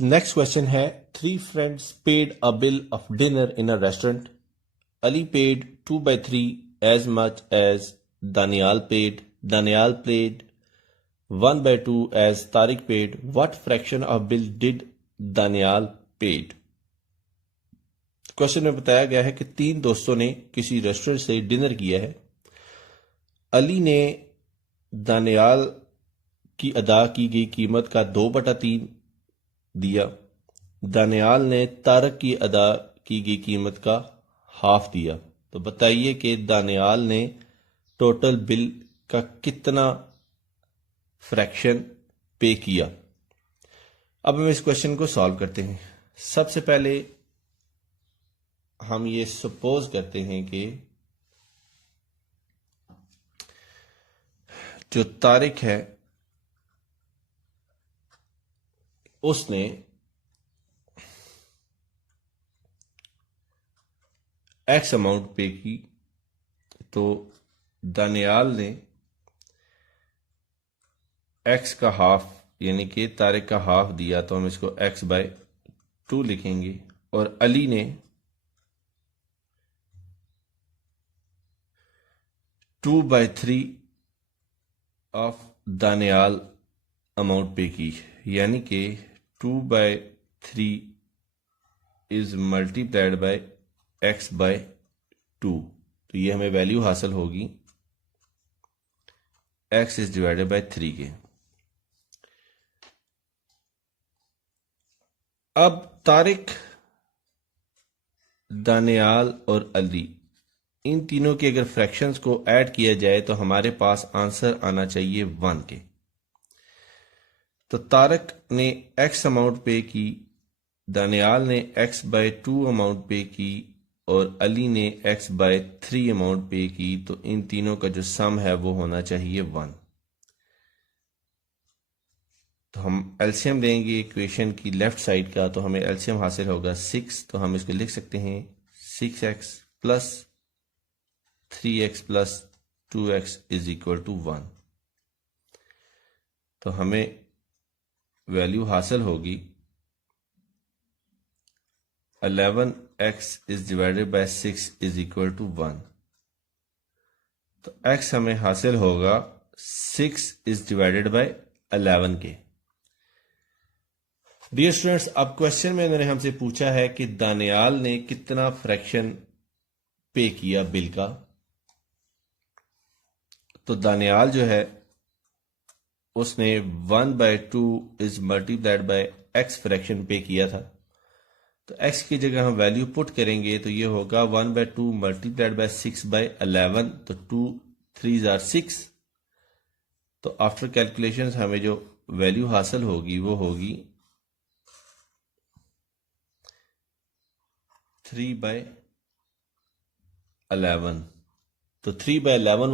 Next question है, three friends paid a bill of dinner in a restaurant. Ali paid 2/3 as much as Danial paid. Danial paid 1/2 as Tariq paid. What fraction of bill did Danial paid? Question में बताया गया है कि तीन दोस्तों ने किसी रेस्टोरेंट से डिनर किया है. अली ने दानियाल की अदा की गई कीमत का 2/3 दिया. दानियाल ने तारक की अदा की गई कीमत का हाफ दिया. तो बताइए कि दानियाल ने टोटल बिल का कितना फ्रैक्शन पे किया. अब हम इस क्वेश्चन को सॉल्व करते हैं. सबसे पहले हम ये सपोज करते हैं कि जो तारिक है उसने एक्स अमाउंट पे की, तो दानियाल ने एक्स का हाफ यानी कि तारिक का हाफ दिया, तो हम इसको x/2 लिखेंगे. और अली ने 2/3 ऑफ दानियाल अमाउंट पे की, यानी कि 2/3 इज मल्टीप्लाइड बाय x/2. तो ये हमें वैल्यू हासिल होगी x इज डिवाइडेड बाय 3 के. अब तारिक, दानियाल और अली, इन तीनों के अगर फ्रैक्शंस को ऐड किया जाए तो हमारे पास आंसर आना चाहिए 1 के. तो तारिक ने x अमाउंट पे की, दानियाल ने x/2 अमाउंट पे की और अली ने x/3 अमाउंट पे की. तो इन तीनों का जो सम है वो होना चाहिए 1. तो हम एलसीएम लेंगे इक्वेशन की लेफ्ट साइड का, तो हमें एलसीएम हासिल होगा 6. तो हम इसको लिख सकते हैं 6x plus 3x plus 2x is equal to 1. तो हमें वैल्यू हासिल होगी 11x is divided by 6 is equal to 1. तो x हमें हासिल होगा 6 इज डिवाइडेड बाय 11 के. डियर स्टूडेंट्स, अब क्वेश्चन में इन्होंने हमसे पूछा है कि दानियाल ने कितना फ्रैक्शन पे किया बिल का. तो दानियाल जो है उसने 1/2 is multiplied by x fraction पे किया था. तो x की जगह हम वैल्यू पुट करेंगे तो ये होगा 1/2 मल्टीप्लाइड बाय 6/11. तो 2 3s are 6. तो आफ्टर कैलकुलेशन हमें जो वैल्यू हासिल होगी वो होगी 3/11. तो 3/11